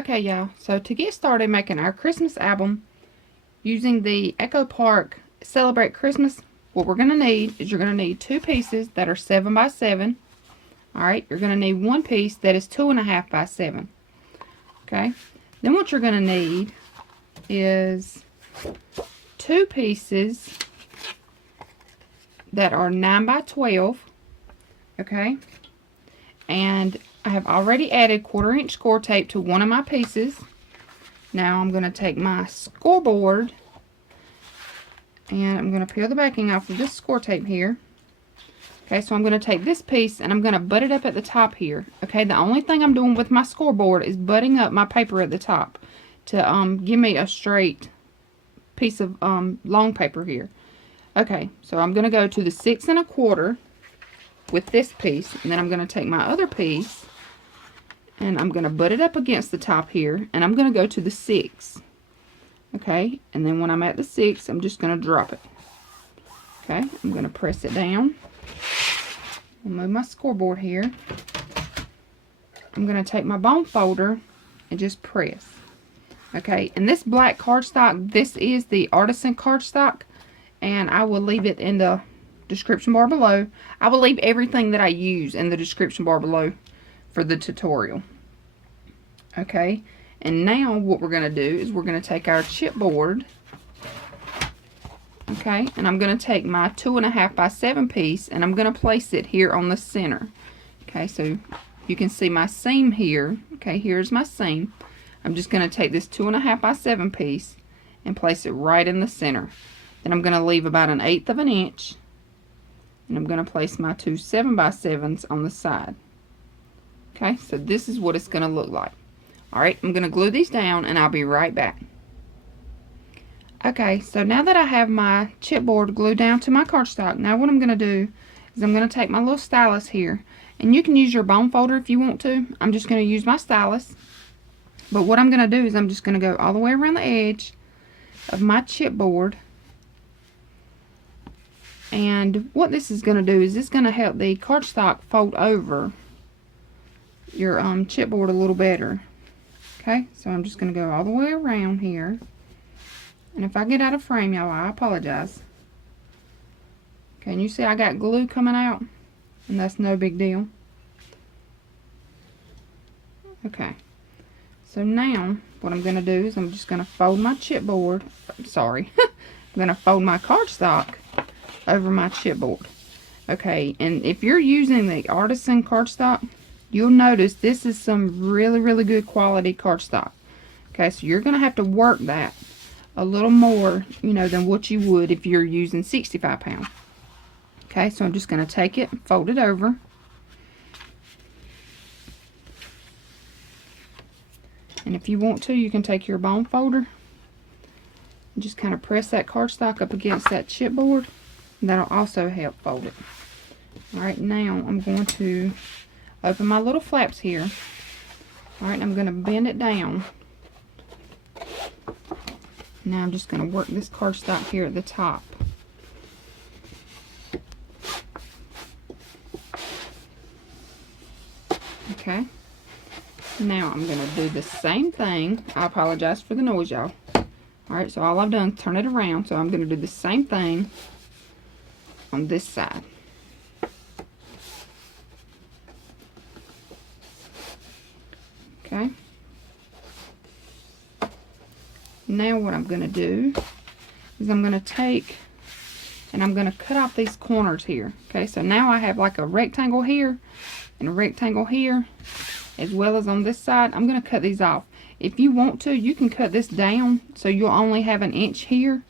Okay, y'all, so to get started making our Christmas album using the Echo Park Celebrate Christmas, what we're going to need is you're going to need 2 pieces that are 7 by 7. Alright, you're going to need 1 piece that is 2.5 by 7. Okay, then what you're going to need is 2 pieces that are 9 by 12. Okay, and I have already added 1/4 inch score tape to one of my pieces. Now I'm going to take my scoreboard and I'm going to peel the backing off of this score tape here. Okay, so I'm going to take this piece and I'm going to butt it up at the top here. Okay, the only thing I'm doing with my scoreboard is butting up my paper at the top to give me a straight piece of long paper here. Okay, so I'm going to go to the 6 1/4 with this piece, and then I'm going to take my other piece and I'm going to butt it up against the top here, and I'm going to go to the 6. Okay, and then when I'm at the 6, I'm just going to drop it. Okay, I'm going to press it down. I'll move my scoreboard here. I'm going to take my bone folder and just press. Okay, and this black cardstock, this is the Artisan cardstock, and I will leave it in the description bar below. I will leave everything that I use in the description bar below for the tutorial. Okay, and now what we're going to do is we're going to take our chipboard. Okay, and I'm going to take my 2.5 by 7 piece and I'm going to place it here on the center. Okay, so you can see my seam here. Okay, here's my seam. I'm just going to take this 2.5 by 7 piece and place it right in the center. Then I'm going to leave about 1/8 of an inch, and I'm going to place my 2 7 by 7s on the side. Okay, so this is what it's going to look like. Alright, I'm going to glue these down and I'll be right back. Okay, so now that I have my chipboard glued down to my cardstock, now what I'm going to do is I'm going to take my little stylus here, and you can use your bone folder if you want to. I'm just going to use my stylus. But what I'm going to do is I'm just going to go all the way around the edge of my chipboard. And what this is going to do is it's going to help the cardstock fold over your chipboard a little better. Okay, so I'm just going to go all the way around here. And if I get out of frame, y'all, I apologize. Okay, and you see I got glue coming out, and that's no big deal. Okay, so now what I'm going to do is I'm just going to fold my chipboard. Sorry, I'm going to fold my cardstock over my chipboard. Okay, and if you're using the Artisan cardstock, you'll notice this is some really good quality cardstock. Okay, so you're going to have to work that a little more, you know, than what you would if you're using 65 pound. Okay, so I'm just going to take it and fold it over. And if you want to, you can take your bone folder and just kind of press that cardstock up against that chipboard. That'll also help fold it. Alright, now I'm going to open my little flaps here. Alright, I'm going to bend it down. Now I'm just going to work this cardstock here at the top. Okay. Now I'm going to do the same thing. I apologize for the noise, y'all. Alright, so all I've done is turn it around. So I'm going to do the same thing on this side. Okay. Now what I'm going to do is I'm going to take and I'm going to cut off these corners here. Okay, so now I have like a rectangle here and a rectangle here, as well as on this side. I'm going to cut these off. If you want to, you can cut this down so you'll only have 1 inch here.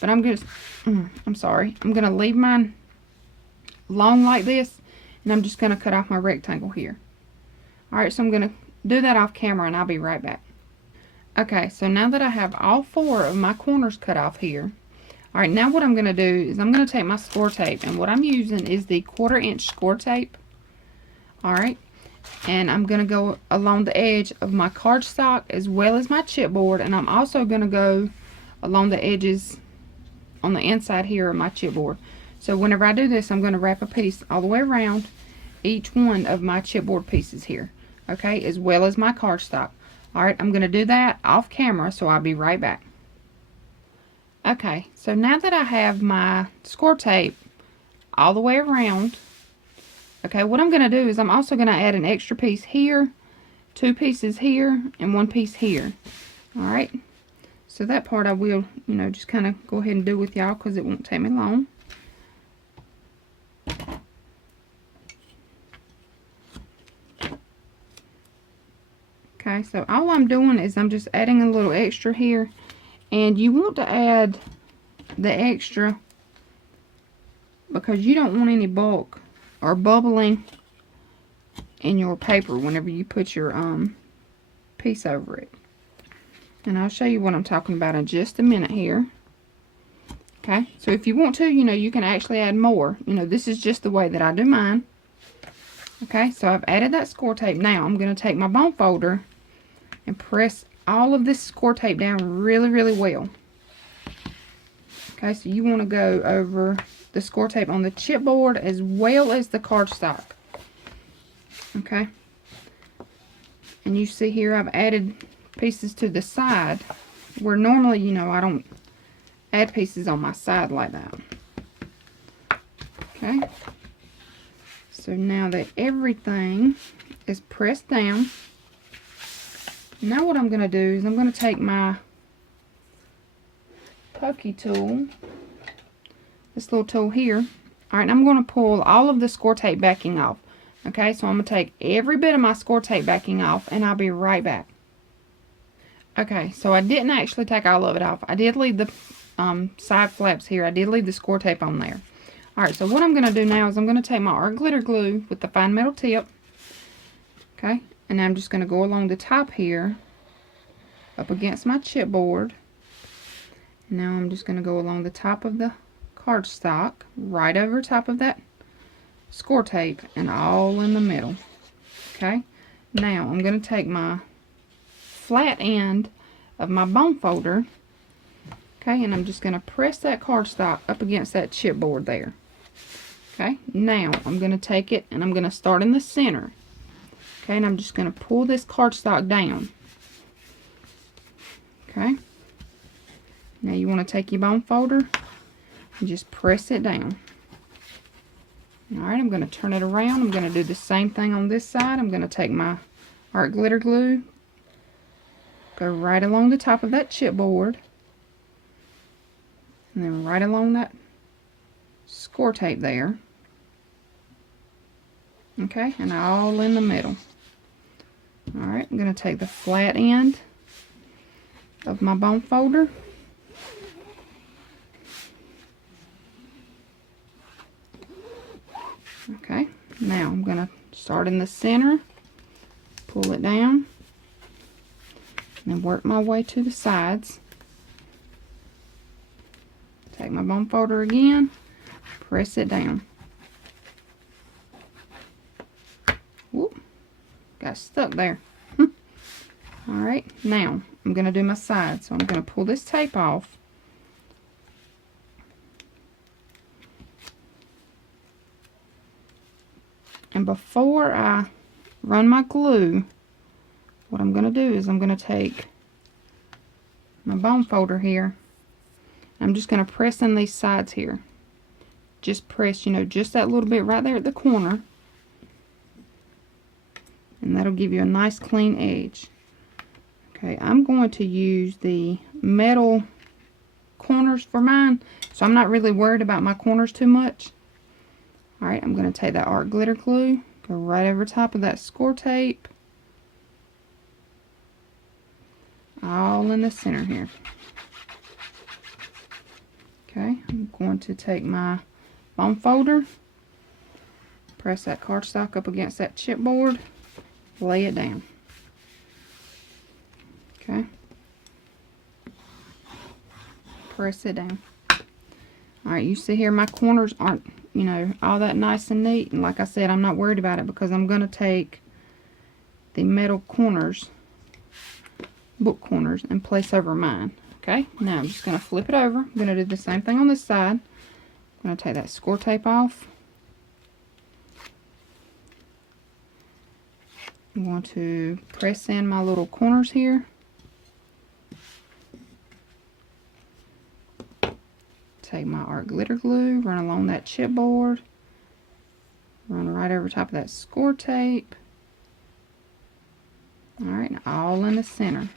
But I'm going to leave mine long like this, and I'm just going to cut off my rectangle here. Alright, so I'm going to do that off camera and I'll be right back. Okay, so now that I have all 4 of my corners cut off here, alright, now what I'm going to do is I'm going to take my score tape, and what I'm using is the 1/4 inch score tape. Alright, and I'm going to go along the edge of my cardstock as well as my chipboard, and I'm also going to go along the edges on the inside here of my chipboard. So whenever I do this, I'm going to wrap a piece all the way around each one of my chipboard pieces here. Okay, as well as my cardstock. Alright, I'm going to do that off camera, so I'll be right back. Okay, so now that I have my score tape all the way around, okay, what I'm going to do is I'm also going to add an extra piece here, 2 pieces here, and 1 piece here. Alright, so that part I will, just kind of go ahead and do with y'all because it won't take me long. Okay, so all I'm doing is I'm just adding a little extra here, and you want to add the extra because you don't want any bulk or bubbling in your paper whenever you put your piece over it. And I'll show you what I'm talking about in just a minute here. Okay, so if you want to, you can actually add more. This is just the way that I do mine. Okay, so I've added that score tape. Now I'm going to take my bone folder and press all of this score tape down really, really well. Okay, so you want to go over the score tape on the chipboard as well as the cardstock. Okay, and you see here I've added pieces to the side where normally, I don't add pieces on my side like that. Okay, so now that everything is pressed down, now what I'm going to do is I'm going to take my pokey tool, this little tool here. Alright, I'm going to pull all of the score tape backing off. Okay, so I'm going to take every bit of my score tape backing off, and I'll be right back. Okay, so I didn't actually take all of it off. I did leave the side flaps here. I did leave the score tape on there. Alright, so what I'm going to do now is I'm going to take my art glitter glue with the fine metal tip. Okay, and I'm just going to go along the top here, up against my chipboard. Now I'm just going to go along the top of the cardstock, right over top of that score tape, and all in the middle. Okay, now I'm going to take my flat end of my bone folder, okay, and I'm just going to press that cardstock up against that chipboard there. Okay, now I'm going to take it and I'm going to start in the center. Okay, and I'm just going to pull this cardstock down. Okay, now you want to take your bone folder and just press it down. Alright, I'm going to turn it around. I'm going to do the same thing on this side. I'm going to take my art glitter glue, go right along the top of that chipboard, and then right along that score tape there. Okay, and all in the middle. Alright, I'm going to take the flat end of my bone folder, okay, now I'm going to start in the center, pull it down, and then work my way to the sides. Take my bone folder again, press it down. Whoop, got stuck there. Alright, now I'm going to do my side. So I'm going to pull this tape off. And before I run my glue, what I'm going to do is I'm going to take my bone folder here. I'm just going to press in these sides here. Just press, just that little bit right there at the corner. And that'll give you a nice clean edge. Okay, I'm going to use the metal corners for mine, so I'm not really worried about my corners too much. Alright, I'm going to take that art glitter glue, go right over top of that score tape, all in the center here. Okay, I'm going to take my bone folder, press that cardstock up against that chipboard, lay it down. Okay, press it down. Alright, you see here my corners aren't, all that nice and neat. And like I said, I'm not worried about it because I'm going to take the metal corners, book corners, and place over mine. Okay, now I'm just going to flip it over. I'm going to do the same thing on this side. I'm going to take that score tape off. I'm going to press in my little corners here. Take my art glitter glue, run along that chipboard, run right over top of that score tape. Alright, all in the center.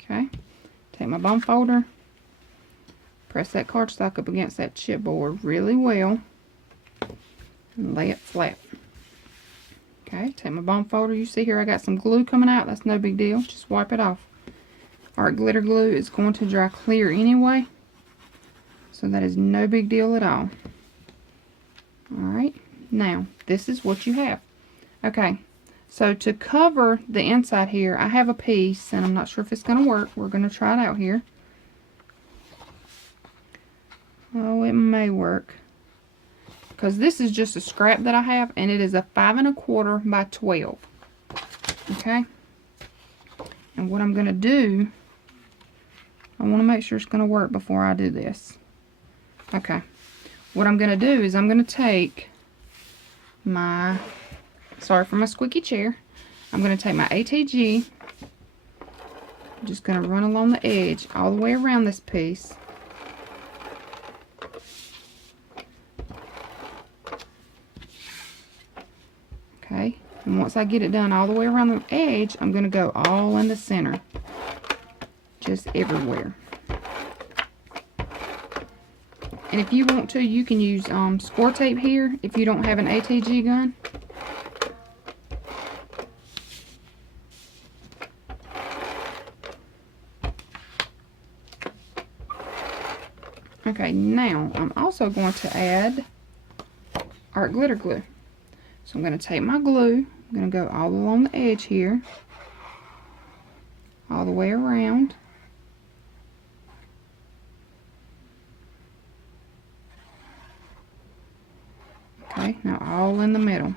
Okay, take my bone folder, press that cardstock up against that chipboard really well, and lay it flat. Okay, take my bone folder. You see here I got some glue coming out. That's no big deal. Just wipe it off. Art glitter glue is going to dry clear anyway, so that is no big deal at all. Alright, now this is what you have. Okay, so to cover the inside here, I have a piece, and I'm not sure if it's going to work. We're going to try it out here. Oh, it may work, because this is just a scrap that I have, and it is a 5 1/4 by 12. Okay, and what I'm going to do, I want to make sure it's going to work before I do this. Okay, what I'm going to do is I'm going to take my, sorry for my squeaky chair, I'm going to take my ATG, I'm just going to run along the edge all the way around this piece. Okay, and once I get it done all the way around the edge, I'm going to go all in the center. Just everywhere. And if you want to, you can use score tape here if you don't have an ATG gun. Okay, now I'm also going to add art glitter glue. So I'm going to take my glue, I'm going to go all along the edge here, all the way around. Okay, now all in the middle.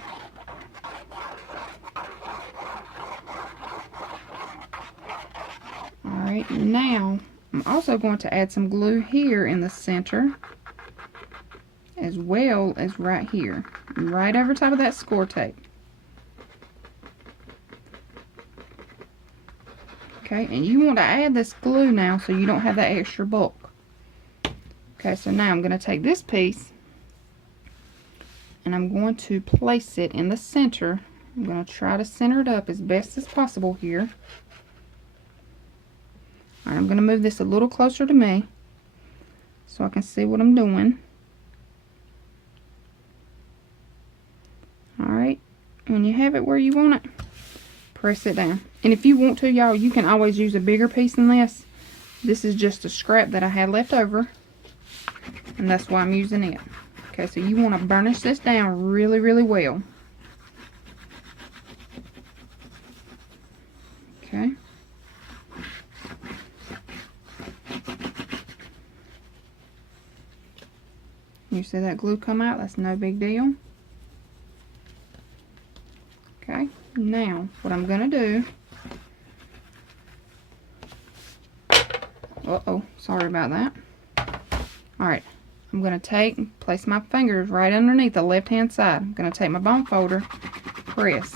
Alright, now I'm also going to add some glue here in the center, as well as right here, right over top of that score tape. Okay, and you want to add this glue now so you don't have that extra bulk. Okay, so now I'm going to take this piece and I'm going to place it in the center. I'm going to try to center it up as best as possible here. Alright, I'm going to move this a little closer to me so I can see what I'm doing. Alright, when you have it where you want it, press it down. And if you want to, y'all, you can always use a bigger piece than this. This is just a scrap that I had left over, and that's why I'm using it. Okay, so you want to burnish this down really, really well. Okay. You see that glue come out? That's no big deal. Okay, now what I'm going to do, uh-oh, sorry about that. Alright, I'm going to take and place my fingers right underneath the left hand side. I'm going to take my bone folder, press.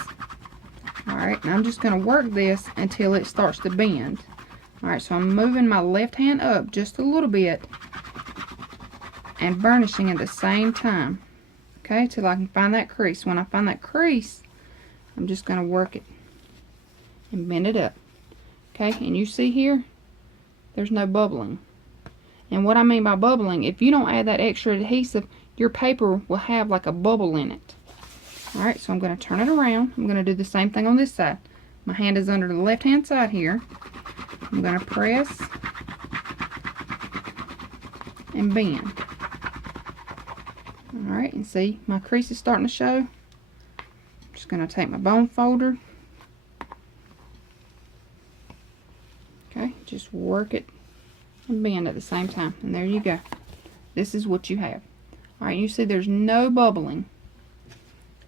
Alright, and I'm just going to work this until it starts to bend. Alright, so I'm moving my left hand up just a little bit and burnishing at the same time. Okay, till I can find that crease. When I find that crease, I'm just going to work it and bend it up. Okay, and you see here, there's no bubbling. And what I mean by bubbling, if you don't add that extra adhesive, your paper will have like a bubble in it. Alright, so I'm going to turn it around. I'm going to do the same thing on this side. My hand is under the left hand side here. I'm going to press and bend. Alright, and see, my crease is starting to show. I'm just going to take my bone folder. Okay, just work it and bend at the same time. And there you go. This is what you have. Alright, you see there's no bubbling.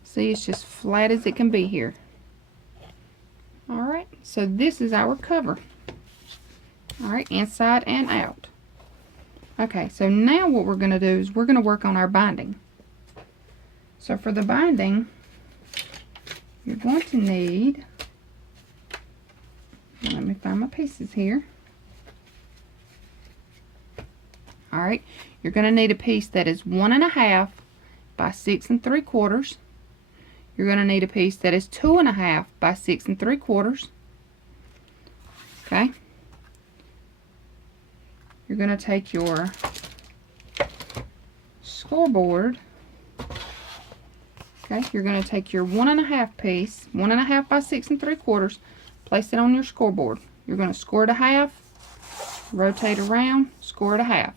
See, it's just flat as it can be here. Alright, so this is our cover. Alright, inside and out. Okay, so now what we're going to do is we're going to work on our binding. So for the binding, you're going to need, let me find my pieces here. Alright, you're going to need a piece that is 1.5 by 6 3/4. You're going to need a piece that is 2.5 by 6 3/4. Okay. You're going to take your scoreboard. Okay, you're going to take your 1.5 piece, 1.5 by 6 3/4, place it on your scoreboard. You're going to score it a half, rotate around, score it a half.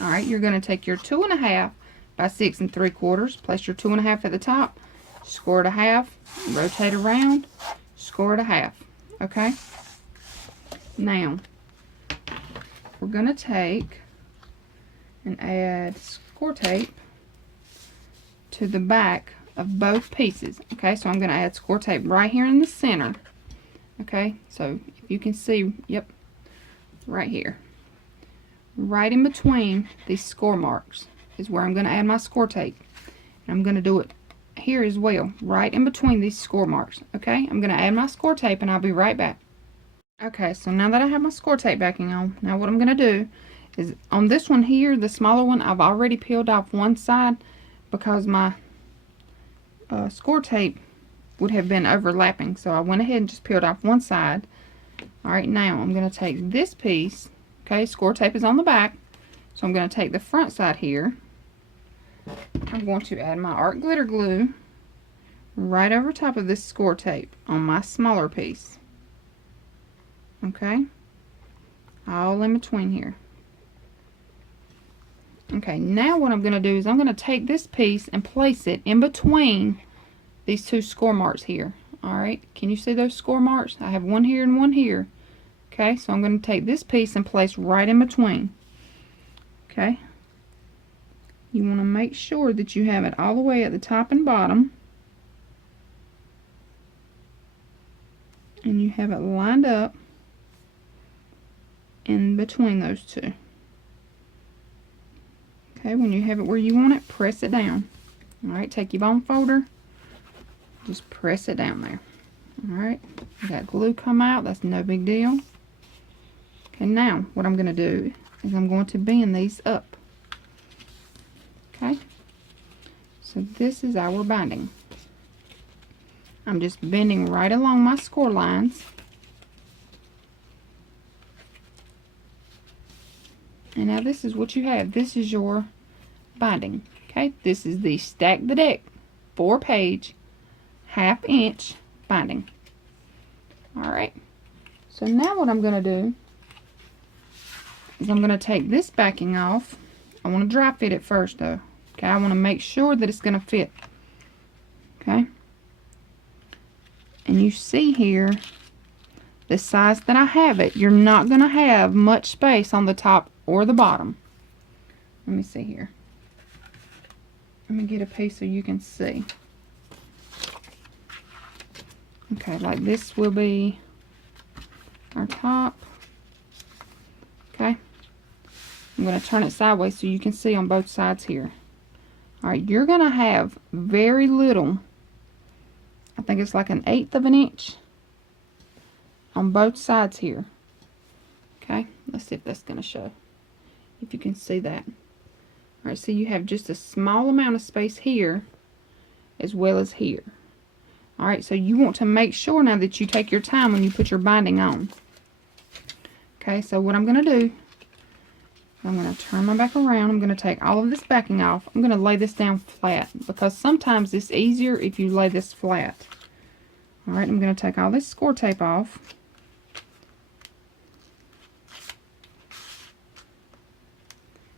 Alright, you're going to take your 2.5 by 6 3/4, place your 2.5 at the top, score it a half, rotate around, score it a half. Okay? Now, we're going to take and add score tape to the back of both pieces. Okay, so I'm going to add score tape right here in the center. Okay, so if you can see, yep, right here. Right in between these score marks is where I'm going to add my score tape. And I'm going to do it here as well, right in between these score marks. Okay, I'm going to add my score tape and I'll be right back. Okay, so now that I have my score tape backing on, now what I'm going to do is on this one here, the smaller one, I've already peeled off one side because my score tape would have been overlapping. So I went ahead and just peeled off one side. Alright, now I'm going to take this piece. Okay, score tape is on the back, so I'm going to take the front side here. I'm going to add my art glitter glue right over top of this score tape on my smaller piece. Okay, all in between here. Okay, now what I'm going to do is I'm going to take this piece and place it in between these two score marks here. Alright, can you see those score marks? I have one here and one here. Okay, so I'm going to take this piece and place right in between. Okay, you want to make sure that you have it all the way at the top and bottom, and you have it lined up in between those two. Okay, when you have it where you want it, press it down. Alright, take your bone folder, just press it down there. Alright, got glue come out, that's no big deal. Okay, now what I'm going to do is I'm going to bend these up. Okay, so this is our binding. I'm just bending right along my score lines. And now this is what you have. This is your binding. Okay, this is the Stack the Deck 4-page 1/2 inch binding. Alright, so now what I'm going to do is I'm going to take this backing off. I want to dry fit it first though. Okay, I want to make sure that it's going to fit. Okay, and you see here the size that I have it, you're not going to have much space on the top or the bottom. Let me see here. Let me get a piece so you can see. Okay, like this will be our top. Okay, I'm going to turn it sideways so you can see on both sides here. Alright, you're going to have very little, I think it's like 1/8 of an inch on both sides here. Okay, let's see if that's going to show, if you can see that. Alright, so you have just a small amount of space here as well as here. Alright, so you want to make sure now that you take your time when you put your binding on. Okay, so what I'm going to do, I'm going to turn my back around. I'm going to take all of this backing off. I'm going to lay this down flat because sometimes it's easier if you lay this flat. Alright, I'm going to take all this score tape off.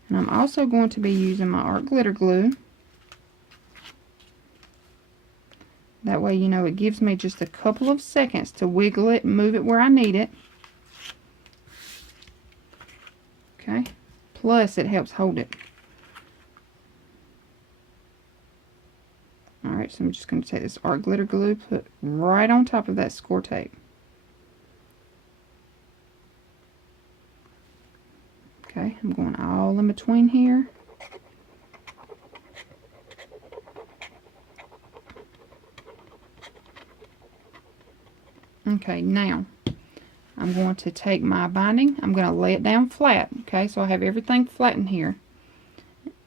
And I'm also going to be using my art glitter glue. That way, you know, it gives me just a couple of seconds to wiggle it and move it where I need it. Okay, plus it helps hold it. Alright, so I'm just going to take this art glitter glue, put right on top of that score tape. Okay, I'm going all in between here. Okay, now I'm going to take my binding. I'm going to lay it down flat. Okay, so I have everything flattened here.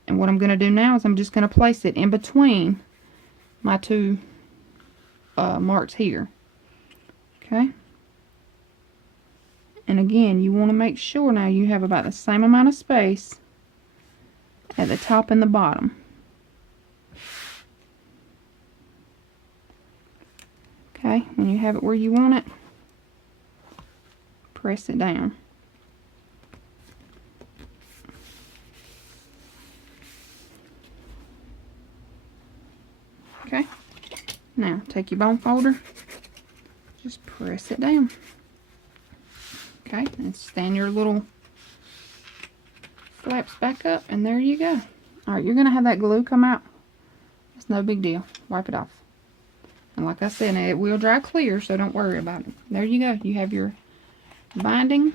And what I'm going to do now is I'm just going to place it in between my two marks here. Okay. And again, you want to make sure now you have about the same amount of space at the top and the bottom. Okay, when you have it where you want it, press it down. Okay, now take your bone folder, just press it down. Okay, and stand your little flaps back up, and there you go. Alright, you're going to have that glue come out. It's no big deal. Wipe it off. And like I said, it will dry clear, so don't worry about it. There you go. You have your binding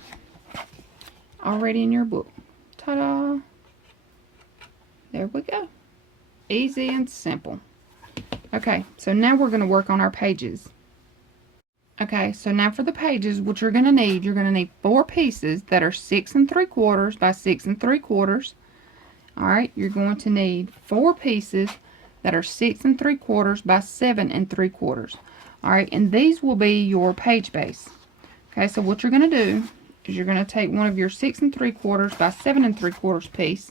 already in your book. Ta-da! There we go. Easy and simple. Okay, so now we're going to work on our pages. Okay, so now for the pages, what you're going to need 4 pieces that are 6 3/4 by 6 3/4. Alright, you're going to need 4 pieces that are 6 3/4 by 7 3/4. Alright, and these will be your page base. Okay, so what you're going to do is you're going to take one of your 6 3/4 by 7 3/4 piece.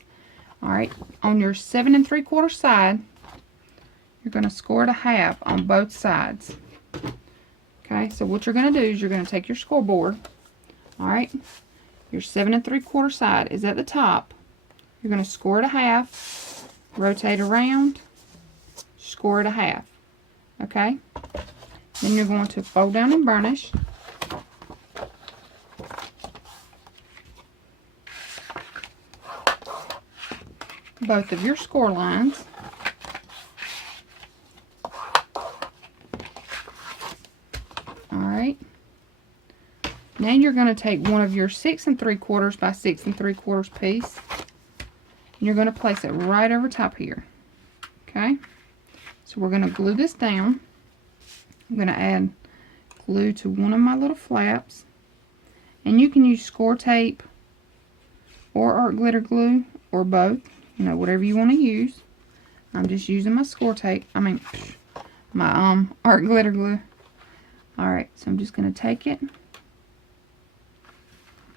Alright, on your 7 3/4 side, you're going to score it a half on both sides. Okay, so what you're going to do is you're going to take your scoreboard. Alright, your 7 3/4 side is at the top. You're going to score it a half, rotate around, score it a half. Okay, then you're going to fold down and burnish. Both of your score lines. Alright, now you're going to take one of your 6 3/4 by 6 3/4 piece, and you're going to place it right over top here. Okay, so we're going to glue this down. I'm going to add glue to one of my little flaps, and you can use score tape or art glitter glue or both, you know, whatever you want to use. I'm just using my score tape, my art glitter glue. Alright, so I'm just going to take it,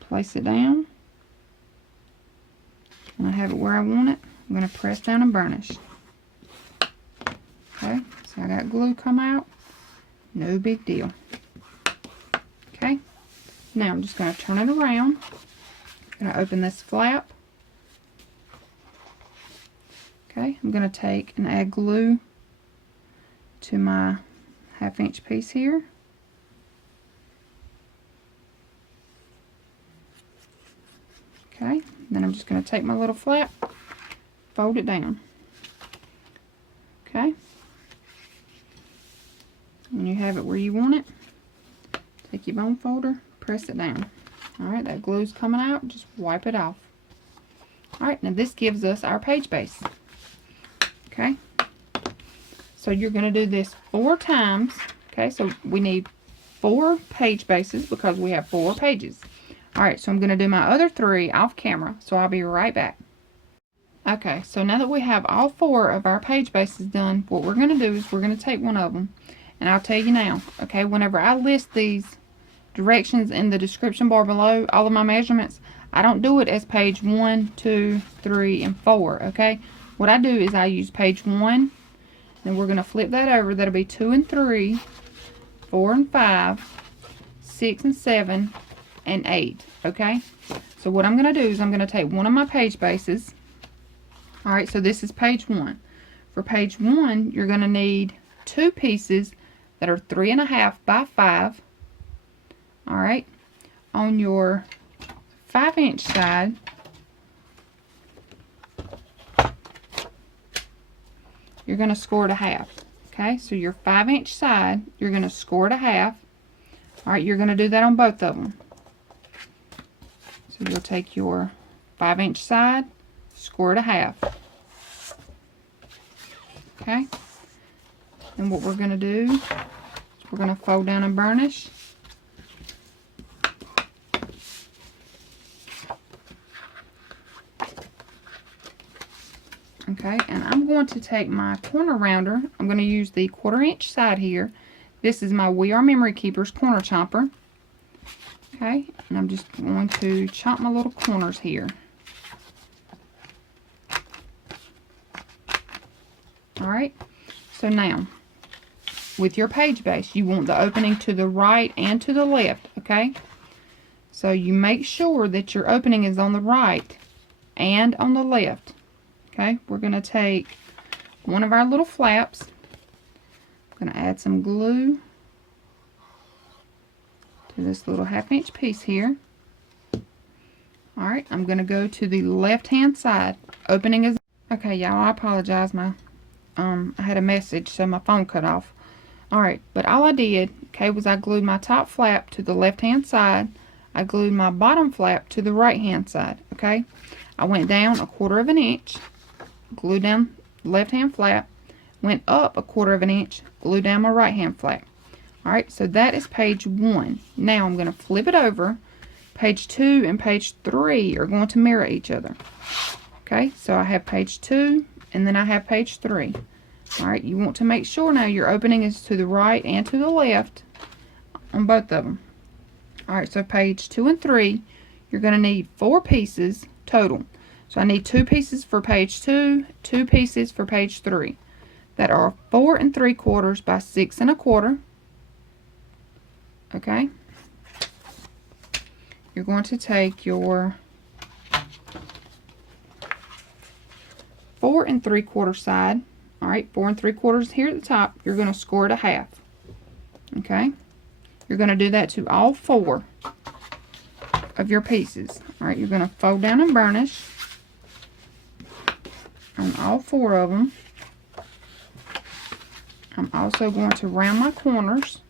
place it down, and I have it where I want it. I'm going to press down and burnish. Okay, so I got glue come out, no big deal. Okay, now I'm just going to turn it around. I'm going to open this flap. Okay, I'm going to take and add glue to my 1/2 inch piece here. Okay, then I'm just going to take my little flap, fold it down. Okay, and you have it where you want it. Take your bone folder, press it down. Alright, that glue's coming out, just wipe it off. Alright, now this gives us our page base. Okay, so you're going to do this 4 times. Okay, so we need 4 page bases because we have 4 pages. Alright, so I'm going to do my other 3 off camera, so I'll be right back. Okay, so now that we have all 4 of our page bases done, what we're going to do is we're going to take one of them, and I'll tell you now, okay, whenever I list these directions in the description bar below, all of my measurements, I don't do it as page 1, 2, 3, and 4, okay? What I do is I use page 1, then we're going to flip that over, that'll be 2 and 3, 4 and 5, 6 and 7, and 8, okay? So what I'm going to do is I'm going to take one of my page bases. Alright, so this is page 1. For page 1, you're going to need 2 pieces that are 3.5 by 5. Alright, on your 5 inch side, you're going to score it a half. Okay, so your 5 inch side, you're going to score it a half. Alright, you're going to do that on both of them. So you'll take your 5 inch side, score it a half. Okay, and what we're going to do is we're going to fold down and burnish. Okay, and I'm going to take my corner rounder. I'm going to use the 1/4 inch side here. This is my We Are Memory Keepers corner chomper. Okay, and I'm just going to chop my little corners here. Alright, so now, with your page base, you want the opening to the right and to the left, okay? So you make sure that your opening is on the right and on the left. Okay, we're going to take one of our little flaps. I'm going to add some glue to this little 1/2 inch piece here. Alright, I'm going to go to the left hand side. Opening is... Okay, y'all, I apologize. I had a message, so my phone cut off. Alright, but all I did, okay, was I glued my top flap to the left hand side. I glued my bottom flap to the right hand side, okay? I went down 1/4 inch, glued down left hand flap, went up 1/4 inch, glued down my right hand flap. Alright, so that is page 1. Now I'm going to flip it over. Page 2 and page 3 are going to mirror each other. Okay, so I have page 2 and then I have page 3. Alright, you want to make sure now your opening is to the right and to the left on both of them. Alright, so page 2 and 3, you're going to need 4 pieces total. So I need 2 pieces for page 2, 2 pieces for page 3. That are 4 3/4 by 6 1/4. Okay. You're going to take your 4 3/4 side. Alright, 4 3/4 here at the top. You're going to score it a half. Okay. You're going to do that to all 4 of your pieces. Alright, you're going to fold down and burnish on all 4 of them. I'm also going to round my corners.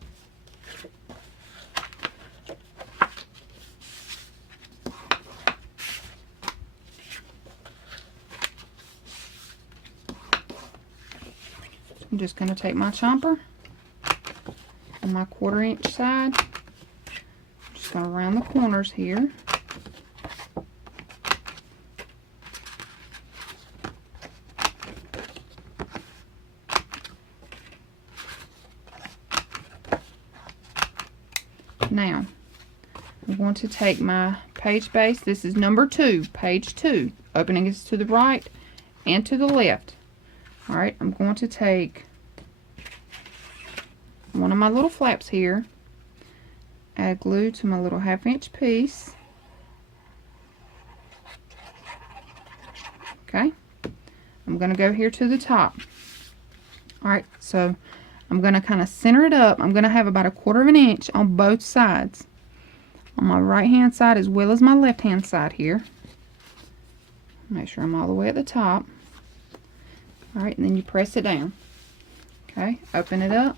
I'm just going to take my chomper on my 1/4 inch side. I'm just going to round the corners here. Now, I'm going to take my page base. This is number 2, page 2. Opening is to the right and to the left. Alright, I'm going to take one of my little flaps here, add glue to my little 1/2 inch piece. Okay, I'm going to go here to the top. Alright, so I'm going to kind of center it up. I'm going to have about 1/4 inch on both sides. On my right hand side as well as my left hand side here. Make sure I'm all the way at the top. Alright, and then you press it down. Okay, open it up.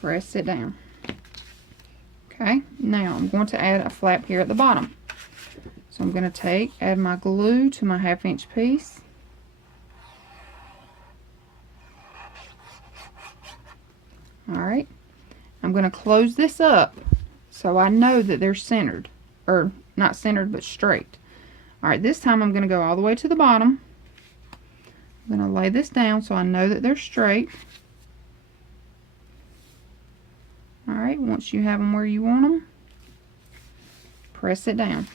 Press it down. Okay, now I'm going to add a flap here at the bottom. So I'm going to add my glue to my 1/2 inch piece. Alright, I'm going to close this up so I know that they're centered. Or, not centered, but straight. Alright, this time I'm going to go all the way to the bottom. I'm going to lay this down so I know that they're straight. Alright, once you have them where you want them, press it down.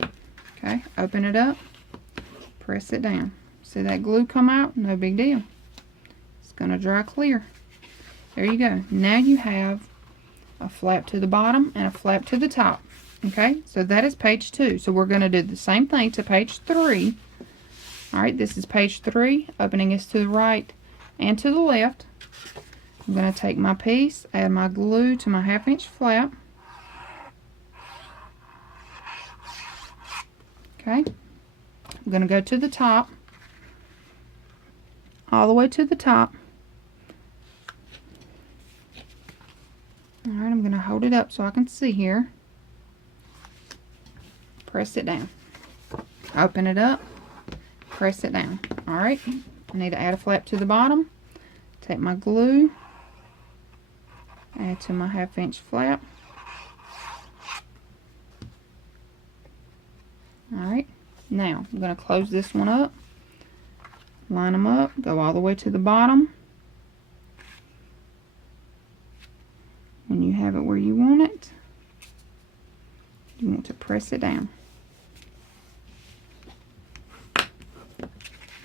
Okay, open it up, press it down. See that glue come out? No big deal. It's going to dry clear. There you go. Now you have a flap to the bottom and a flap to the top. Okay, so that is page 2. So we're going to do the same thing to page 3. Alright, this is page 3. Opening is to the right and to the left. I'm going to take my piece, add my glue to my 1/2 inch flap. Okay. I'm going to go to the top. All the way to the top. Alright, I'm going to hold it up so I can see here. Press it down. Open it up. Press it down. Alright, I need to add a flap to the bottom. Take my glue. Add to my 1/2 inch flap. Alright, Now, I'm going to close this one up, line them up, go all the way to the bottom. When you have it where you want it, you want to press it down.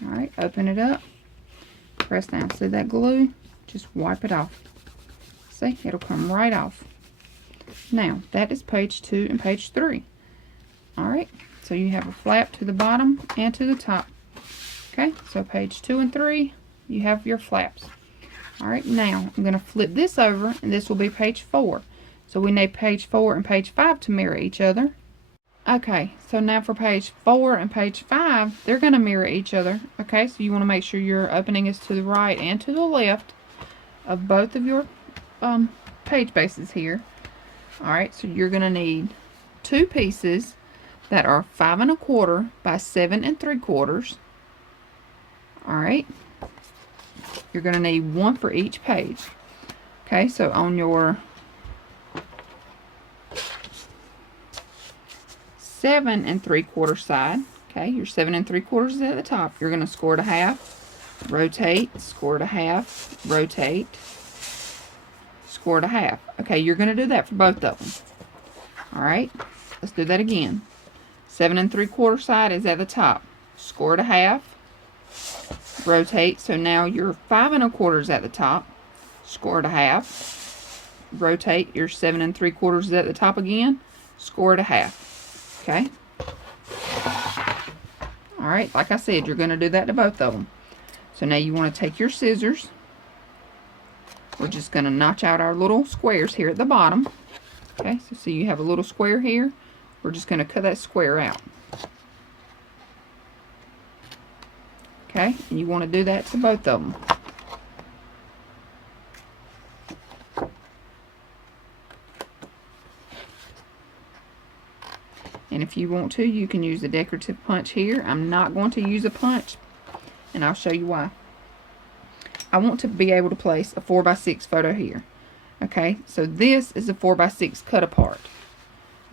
Alright, open it up, press down. See that glue? Just wipe it off. See, it'll come right off. Now, that is page 2 and page 3. Alright, so you have a flap to the bottom and to the top. Okay, so page 2 and 3, you have your flaps. Alright, now I'm going to flip this over, and this will be page 4. So we need page 4 and page 5 to mirror each other. Okay, so now for page 4 and page 5, they're going to mirror each other. Okay, so you want to make sure your opening is to the right and to the left of both of your page bases here. Alright, so you're going to need 2 pieces that are 5 1/4 by 7 3/4. Alright, you're going to need 1 for each page. Okay, so on your 7 3/4 side, okay, your 7 3/4 is at the top. You're going to score it a half, rotate, score it a half, rotate, score it a half. Okay, you're going to do that for both of them. Alright, let's do that again. 7 3/4 side is at the top. Score it a half, rotate. So now your 5 1/4 is at the top. Score it a half, rotate. Your 7 3/4 is at the top again. Score it a half. Okay. Alright, like I said, you're going to do that to both of them. So now you want to take your scissors. We're just going to notch out our little squares here at the bottom. Okay, so see you have a little square here. We're just going to cut that square out. Okay, and you want to do that to both of them. And if you want to, you can use a decorative punch here. I'm not going to use a punch, and I'll show you why. I want to be able to place a 4x6 photo here. Okay, so this is a 4x6 cut apart.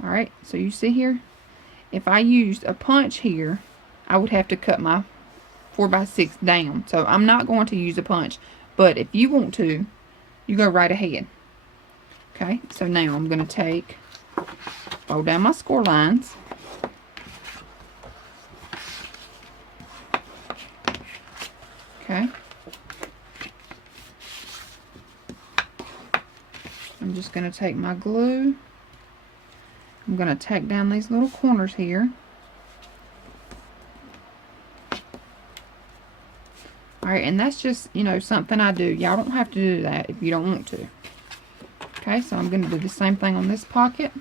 Alright, so you see here, if I used a punch here, I would have to cut my 4x6 down. So I'm not going to use a punch, but if you want to, you go right ahead. Okay, so now I'm going to fold down my score lines. Okay. I'm just going to take my glue. I'm going to tack down these little corners here. Alright, and that's just, you know, something I do. Y'all don't have to do that if you don't want to. Okay, so I'm going to do the same thing on this pocket.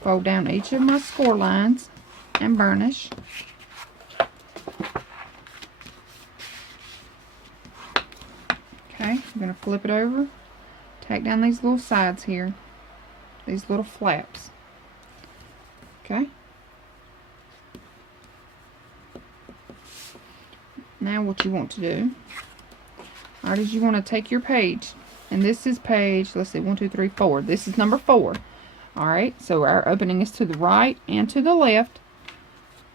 Fold down each of my score lines and burnish. Okay, I'm going to flip it over. Tack down these little sides here. These little flaps. Okay. Now what you want to do, alright, is you want to take your page, and this is page, let's see, 1, 2, 3, 4. This is number 4. Alright, so our opening is to the right and to the left.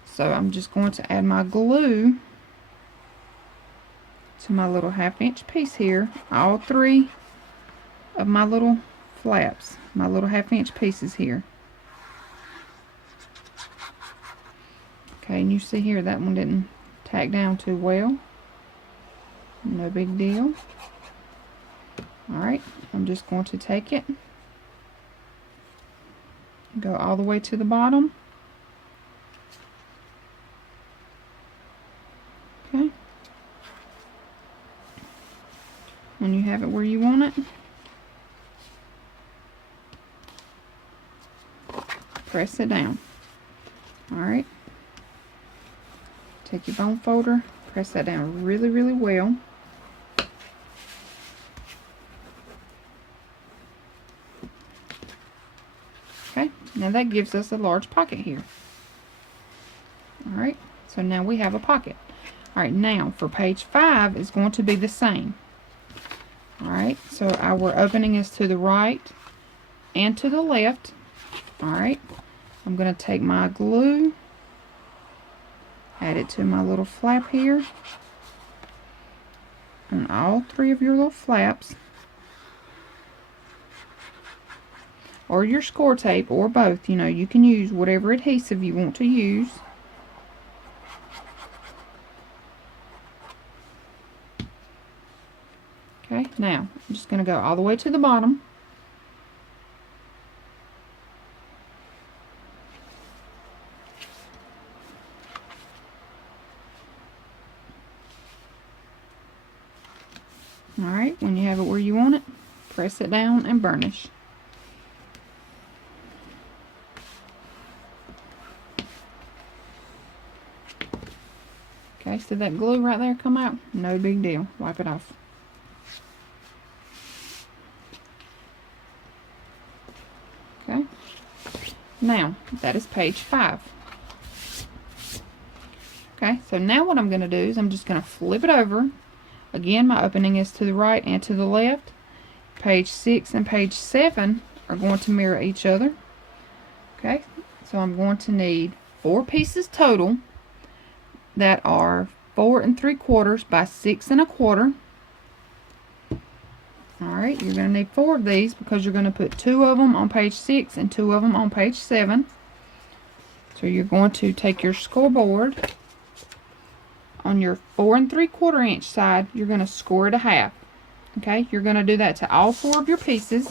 So I'm just going to add my glue to my little 1/2" piece here. All 3 of my little flaps, my little 1/2" pieces here. Okay, and you see here that one didn't tack down too well. No big deal. Alright, I'm just going to take it, go all the way to the bottom. Okay. When you have it where you want it, press it down. Alright. Take your bone folder, press that down really, really well. Okay, now that gives us a large pocket here. Alright, so now we have a pocket. Alright, now for page 5 is going to be the same. Alright, so our opening is to the right and to the left. Alright, I'm going to take my glue, add it to my little flap here, on all 3 of your little flaps, or your score tape, or both. You know, you can use whatever adhesive you want to use. Okay, now I'm just going to go all the way to the bottom. Alright, when you have it where you want it, press it down and burnish. Okay, so that glue right there come out, no big deal. Wipe it off. Okay, now that is page 5. Okay, so now what I'm going to do is I'm just going to flip it over. Again, my opening is to the right and to the left. Page 6 and page 7 are going to mirror each other. Okay, so I'm going to need 4 pieces total that are 4 3/4 by 6 1/4. Alright, you're going to need 4 of these because you're going to put 2 of them on page 6 and 2 of them on page 7. So you're going to take your scoreboard. On your 4 3/4 inch side, you're going to score it a half. Okay, you're going to do that to all 4 of your pieces.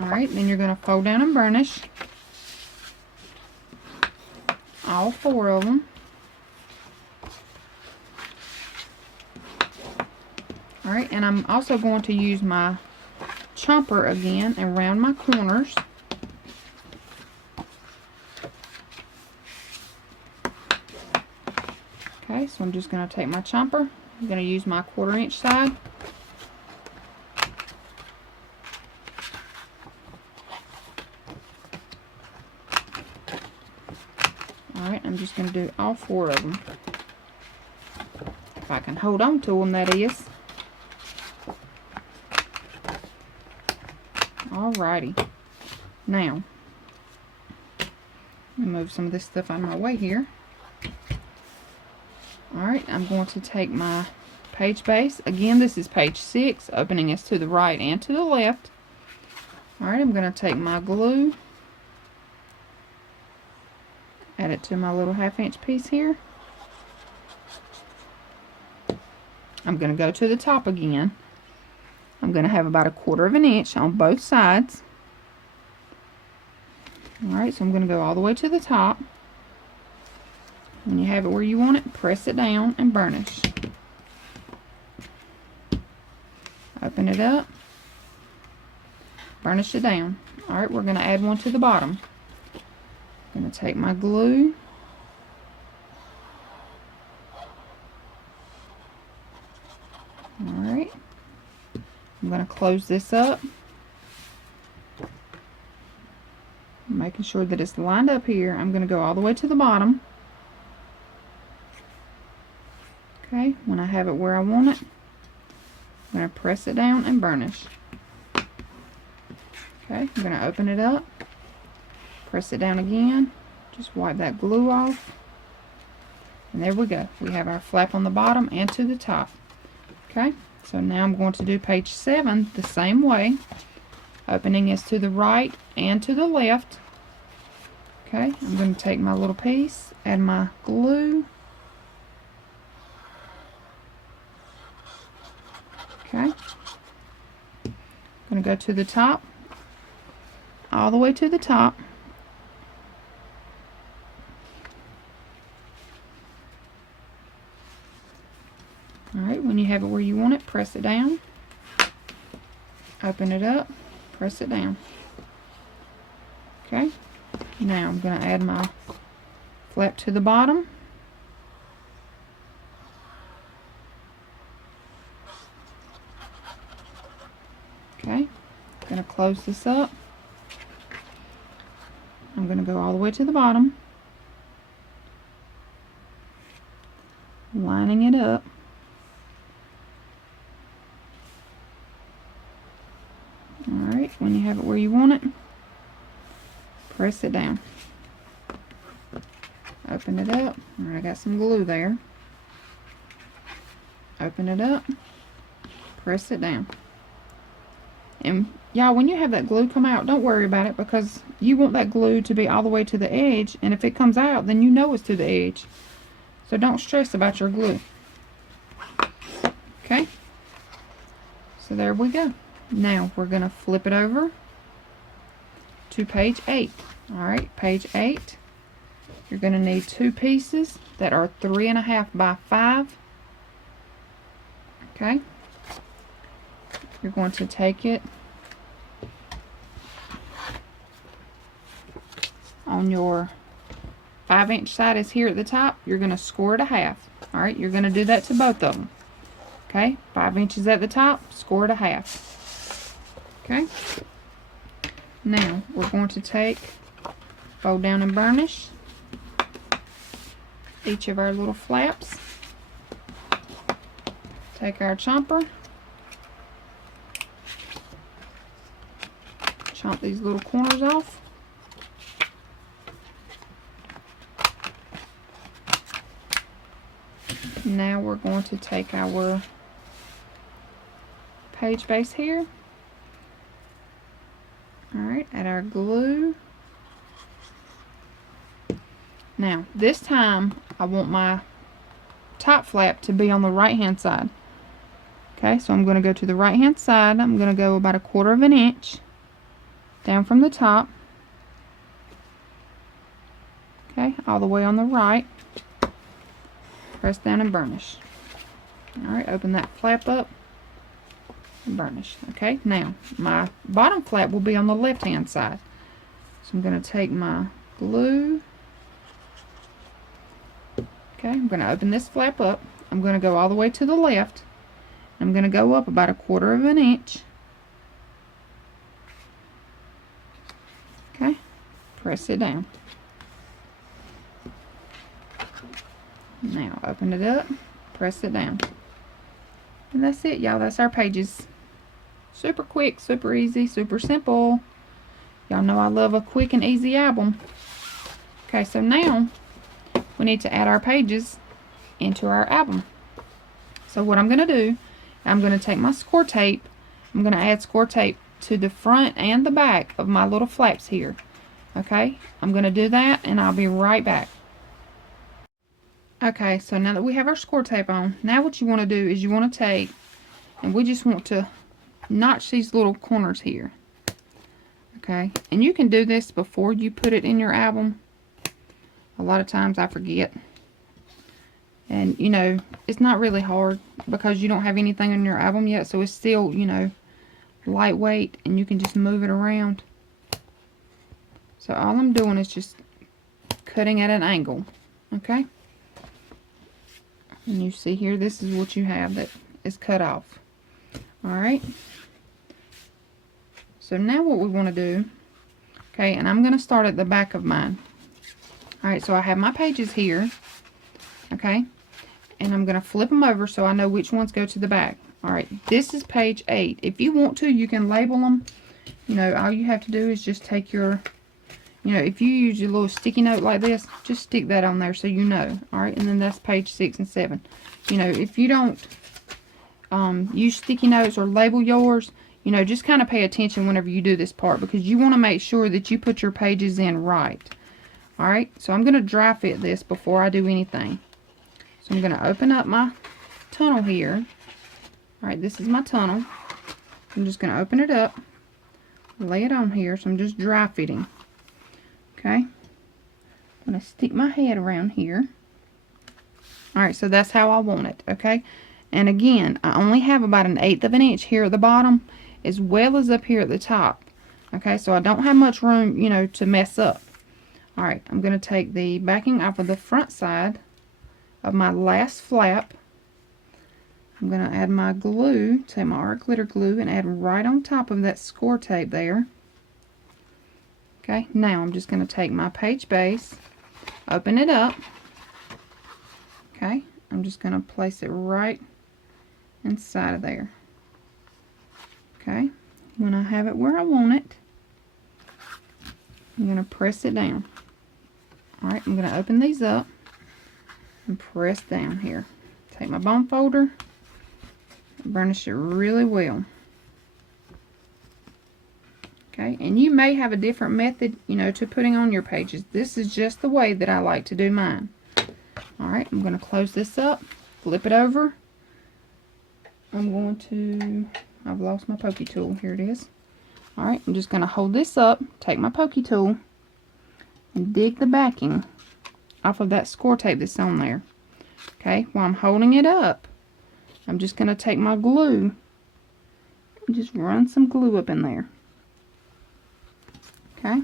Alright, then you're going to fold down and burnish all 4 of them. Alright, and I'm also going to use my chomper again and round my corners. Okay, so I'm just going to take my chomper. I'm going to use my 1/4 inch side. Alright, I'm just going to do all 4 of them. If I can hold on to them, that is. Alrighty. Now, let me move some of this stuff out of my way here. Alright, I'm going to take my page base. Again, this is page 6. Opening is to the right and to the left. Alright, I'm going to take my glue. Add it to my little 1/2 inch piece here. I'm going to go to the top again. I'm going to have about 1/4 inch on both sides. Alright, so I'm going to go all the way to the top. When you have it where you want it, press it down and burnish. Open it up. Burnish it down. Alright, we're going to add one to the bottom. I'm going to take my glue. Alright. I'm going to close this up. Making sure that it's lined up here. I'm going to go all the way to the bottom. Okay, when I have it where I want it, I'm going to press it down and burnish. Okay, I'm going to open it up. Press it down again. Just wipe that glue off. And there we go. We have our flap on the bottom and to the top. Okay, so now I'm going to do page 7 the same way. Opening is to the right and to the left. Okay, I'm going to take my little piece, add my glue. Okay, I'm going to go to the top, all the way to the top. Alright, when you have it where you want it, press it down. Open it up, press it down. Okay, now I'm going to add my flap to the bottom. Okay, I'm going to close this up. I'm going to go all the way to the bottom, lining it up. Alright, when you have it where you want it, press it down. Open it up. Alright, I got some glue there. Open it up, press it down. And y'all, when you have that glue come out, don't worry about it, because you want that glue to be all the way to the edge, and if it comes out, then you know it's to the edge. So don't stress about your glue. Okay? So there we go. Now we're going to flip it over to page 8. Alright, page 8. You're going to need 2 pieces that are 3.5 by 5. Okay? You're going to take it on your 5-inch side is here at the top. You're going to score it a half. Alright, you're going to do that to both of them. Okay, 5 inches at the top, score it a half. Okay? Now, we're going to take, fold down and burnish each of our little flaps. Take our chomper, chomp these little corners off. Now we're going to take our page base here. Alright, add our glue. Now, this time I want my top flap to be on the right hand side. Okay, so I'm going to go to the right hand side. I'm going to go about 1/4 inch down from the top. Okay, all the way on the right. Press down and burnish. Alright, open that flap up and burnish. Okay, now my bottom flap will be on the left hand side. So I'm going to take my glue. Okay, I'm going to open this flap up. I'm going to go all the way to the left. I'm going to go up about 1/4 inch. Okay, press it down. Now open it up, press it down. And that's it, y'all. That's our pages. Super quick, super easy, super simple. Y'all know I love a quick and easy album. Okay, so now we need to add our pages into our album. So what I'm going to do, I'm going to take my score tape. I'm going to add score tape to the front and the back of my little flaps here. Okay, I'm going to do that and I'll be right back. Okay, so now that we have our score tape on, now what you want to do is you want to take, and we just want to notch these little corners here. Okay, and you can do this before you put it in your album. A lot of times I forget. And, you know, it's not really hard because you don't have anything in your album yet, so it's still, you know, lightweight, and you can just move it around. So all I'm doing is just cutting at an angle. Okay? And you see here, this is what you have that is cut off. Alright. So now what we want to do, okay, and I'm going to start at the back of mine. Alright, so I have my pages here. Okay. And I'm going to flip them over so I know which ones go to the back. Alright, this is page 8. If you want to, you can label them. You know, all you have to do is just take your, you know, if you use your little sticky note like this, just stick that on there so you know. Alright, and then that's page 6 and 7. You know, if you don't use sticky notes or label yours, you know, just kind of pay attention whenever you do this part, because you want to make sure that you put your pages in right. Alright, so I'm going to dry fit this before I do anything. So I'm going to open up my tunnel here. Alright, this is my tunnel. I'm just going to open it up, lay it on here, so I'm just dry fitting. Okay, I'm going to stick my head around here. Alright, so that's how I want it, okay? And again, I only have about 1/8 inch here at the bottom, as well as up here at the top. Okay, so I don't have much room, you know, to mess up. Alright, I'm going to take the backing off of the front side of my last flap. I'm going to add my glue, take my art glitter glue, and add right on top of that score tape there. Okay, now I'm just going to take my page base, open it up. Okay, I'm just going to place it right inside of there. Okay, when I have it where I want it, I'm going to press it down. Alright, I'm going to open these up and press down here. Take my bone folder, burnish it really well. Okay, and you may have a different method, you know, to putting on your pages. This is just the way that I like to do mine. Alright, I'm going to close this up, flip it over. I've lost my pokey tool. Here it is. Alright, I'm just going to hold this up, take my pokey tool, and dig the backing off of that score tape that's on there. Okay, while I'm holding it up, I'm just going to take my glue and just run some glue up in there. Okay,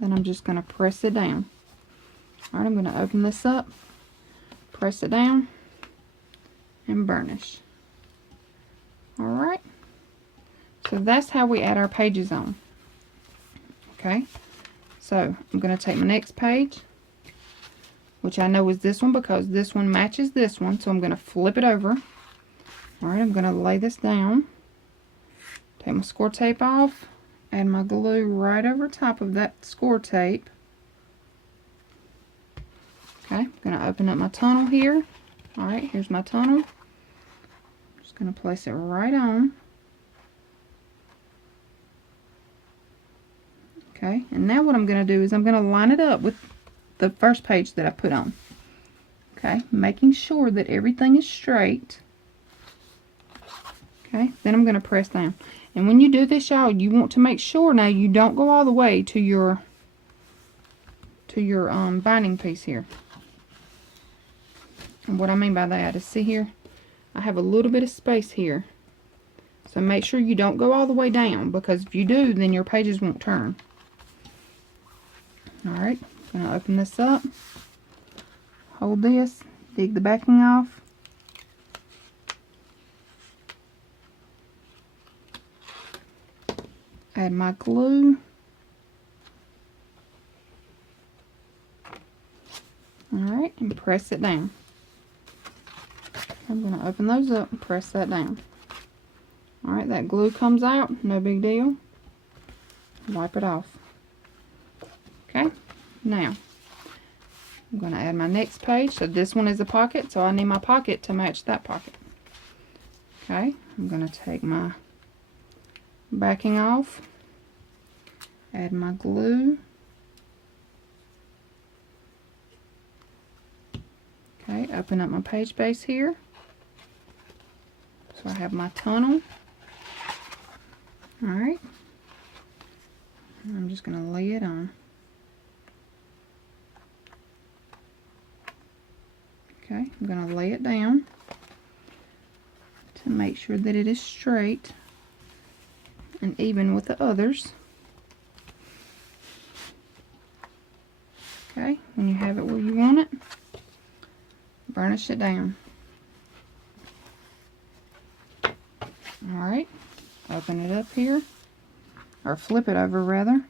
then I'm just going to press it down. Alright, I'm going to open this up, press it down, and burnish. Alright, so that's how we add our pages on. Okay, so I'm going to take my next page, which I know is this one because this one matches this one, so I'm going to flip it over. Alright, I'm going to lay this down, take my score tape off, add my glue right over top of that score tape. Okay, I'm going to open up my tunnel here. Alright, here's my tunnel. I'm just going to place it right on. Okay, and now what I'm going to do is I'm going to line it up with the first page that I put on. Okay, making sure that everything is straight. Okay, then I'm going to press down. And when you do this, y'all, you want to make sure now you don't go all the way to your binding piece here. And what I mean by that is, see here, I have a little bit of space here. So make sure you don't go all the way down, because if you do, then your pages won't turn. Alright, I'm going to open this up, hold this, dig the backing off. Add my glue. Alright, and press it down. I'm going to open those up and press that down. Alright, that glue comes out, no big deal. Wipe it off. Okay, now I'm going to add my next page. So this one is a pocket, so I need my pocket to match that pocket. Okay, I'm going to take my backing off, add my glue. Okay, open up my page base here. So I have my tunnel. Alright, I'm just going to lay it on. Okay, I'm going to lay it down to make sure that it is straight and even with the others. Okay, when you have it where you want it, burnish it down. Alright, open it up here, or flip it over rather.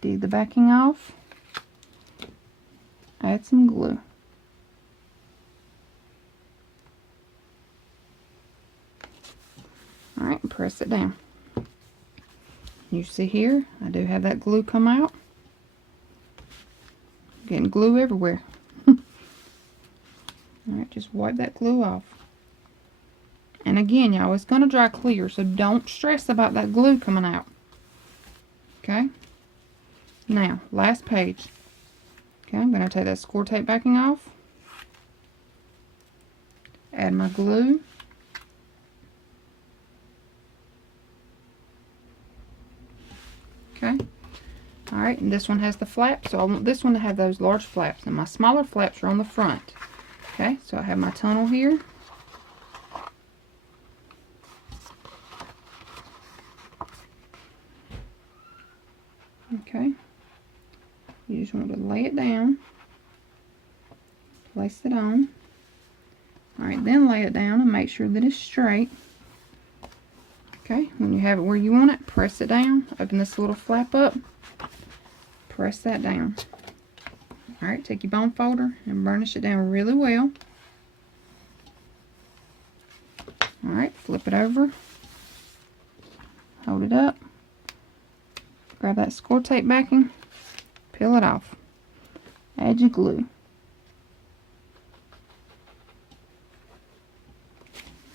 Dig the backing off, add some glue. Alright, and press it down. You see here, I do have that glue come out. Getting glue everywhere. Alright, just wipe that glue off. And again, y'all, it's going to dry clear, so don't stress about that glue coming out. Okay? Now, last page. Okay, I'm going to take that score tape backing off. Add my glue. Okay. Alright, and this one has the flaps, so I want this one to have those large flaps, and my smaller flaps are on the front. Okay, so I have my tunnel here. Okay, you just want to lay it down, place it on. Alright, then lay it down and make sure that it's straight. Okay, when you have it where you want it, press it down, open this little flap up, press that down. Alright, take your bone folder and burnish it down really well. Alright, flip it over, hold it up, grab that score tape backing, peel it off, add your glue.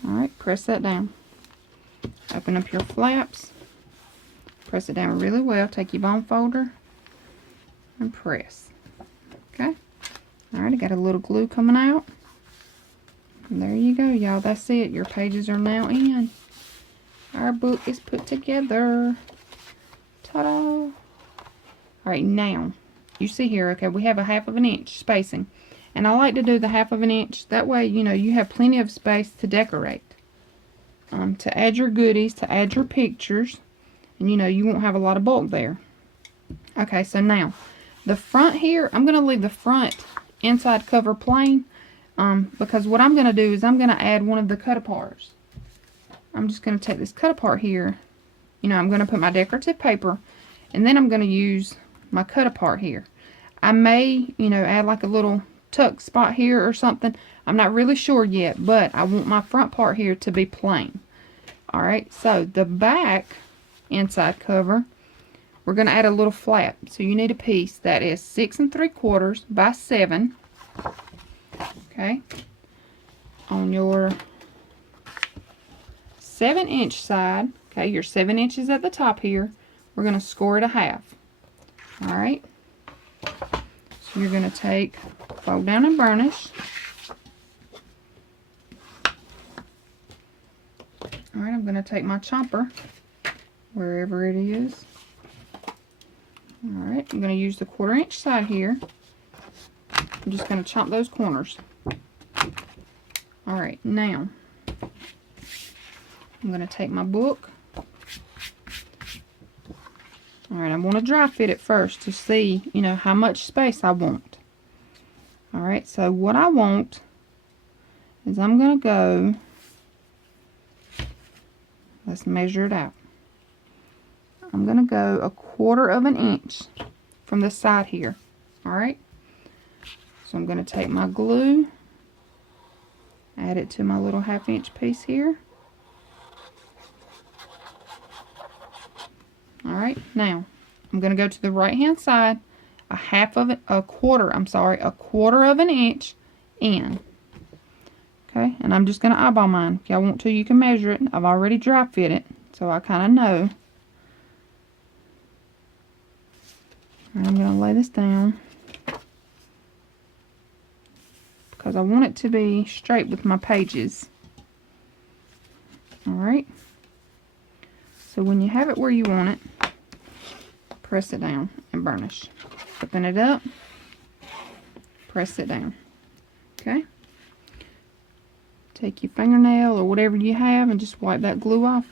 Alright, press that down. Open up your flaps, press it down really well, take your bone folder and press. Okay, alright, I got a little glue coming out. And there you go, y'all, that's it. Your pages are now in. Our book is put together. Ta-da! Alright, now, you see here, okay, we have a 1/2 inch spacing. And I like to do the 1/2 inch. That way, you know, you have plenty of space to decorate. To add your goodies, to add your pictures. And, you know, you won't have a lot of bulk there. Okay, so now, the front here, I'm going to leave the front inside cover plain. Because what I'm going to do is I'm going to add one of the cut-aparts. I'm just going to take this cut-apart here. You know, I'm going to put my decorative paper. And then I'm going to use my cut-apart here. I may, you know, add like a little tuck spot here or something. I'm not really sure yet, but I want my front part here to be plain. Alright, so the back inside cover, we're going to add a little flap. So you need a piece that is 6 3/4 by 7. Okay, on your 7-inch side, okay, your 7 inches at the top here, we're going to score it a 1/2. Alright, so you're going to take, fold down and burnish. Alright, I'm going to take my chomper, wherever it is. Alright, I'm going to use the 1/4 inch side here. I'm just going to chomp those corners. Alright, now I'm going to take my book. Alright, I want to dry fit it first to see, you know, how much space I want. Alright, so what I want is I'm going to go, let's measure it out. I'm going to go 1/4 inch from the side here. Alright, so I'm going to take my glue, add it to my little 1/2 inch piece here. Alright, now I'm going to go to the right hand side, a 1/4 inch in. Okay, and I'm just going to eyeball mine. If y'all want to, you can measure it. I've already dry fit it, so I kind of know. And I'm going to lay this down because I want it to be straight with my pages. Alright, so when you have it where you want it, press it down and burnish. Open it up, press it down. Okay, take your fingernail or whatever you have and just wipe that glue off.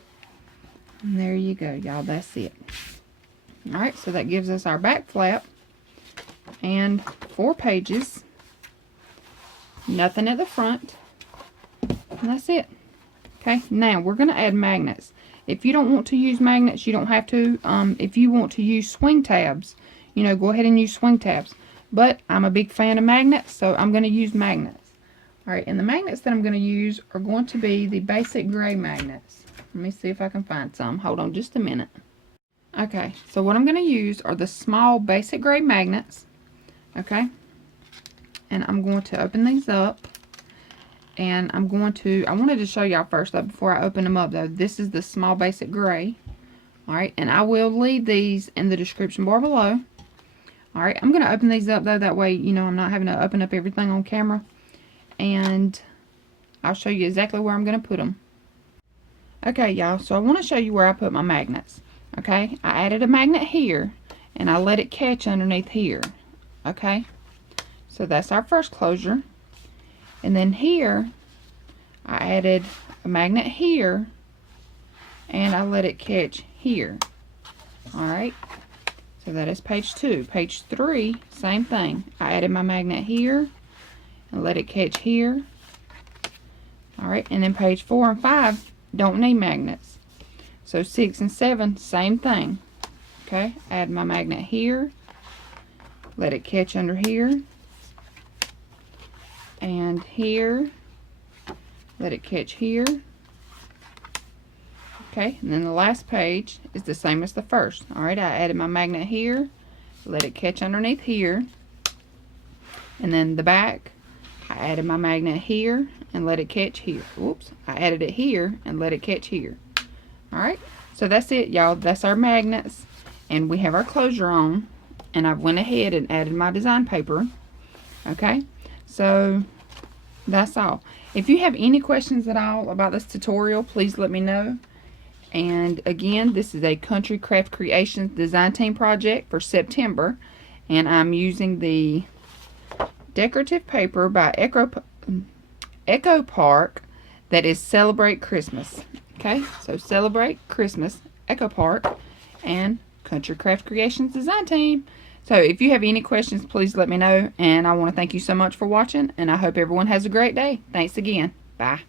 And there you go, y'all, that's it. Alright, so that gives us our back flap and 4 pages. Nothing at the front. And that's it. Okay, now we're going to add magnets. If you don't want to use magnets, you don't have to. If you want to use swing tabs, you know, go ahead and use swing tabs. But I'm a big fan of magnets, so I'm going to use magnets. Alright, and the magnets that I'm going to use are going to be the basic gray magnets. Let me see if I can find some. Hold on just a minute. Okay, so what I'm going to use are the small basic gray magnets. Okay, and I'm going to open these up. And I wanted to show y'all first though, before I open them up though. This is the small basic gray. Alright, and I will leave these in the description bar below. Alright, I'm going to open these up though, that way, you know, I'm not having to open up everything on camera. And I'll show you exactly where I'm going to put them. Okay, y'all, so I want to show you where I put my magnets. Okay, I added a magnet here, and I let it catch underneath here. Okay, so that's our first closure. And then here, I added a magnet here, and I let it catch here. Alright, so that is page 2. Page 3, same thing. I added my magnet here, and let it catch here. Alright, and then page 4 and 5 don't need magnets. So 6 and 7, same thing. Okay, add my magnet here, let it catch under here, and here, let it catch here, Okay, and then the last page is the same as the first. Alright, I added my magnet here, let it catch underneath here, and then the back, I added my magnet here and let it catch here. Whoops, I added it here and let it catch here. Alright, so that's it, y'all. That's our magnets, and we have our closure on, and I went ahead and added my design paper. Okay, so that's all. If you have any questions at all about this tutorial, please let me know. And again, this is a Country Craft Creations design team project for September, and I'm using the decorative paper by Echo Park that is Celebrate Christmas. Okay, so Celebrate Christmas, Echo Park, and Country Craft Creations design team. So if you have any questions, please let me know, and I want to thank you so much for watching, and I hope everyone has a great day. Thanks again. Bye.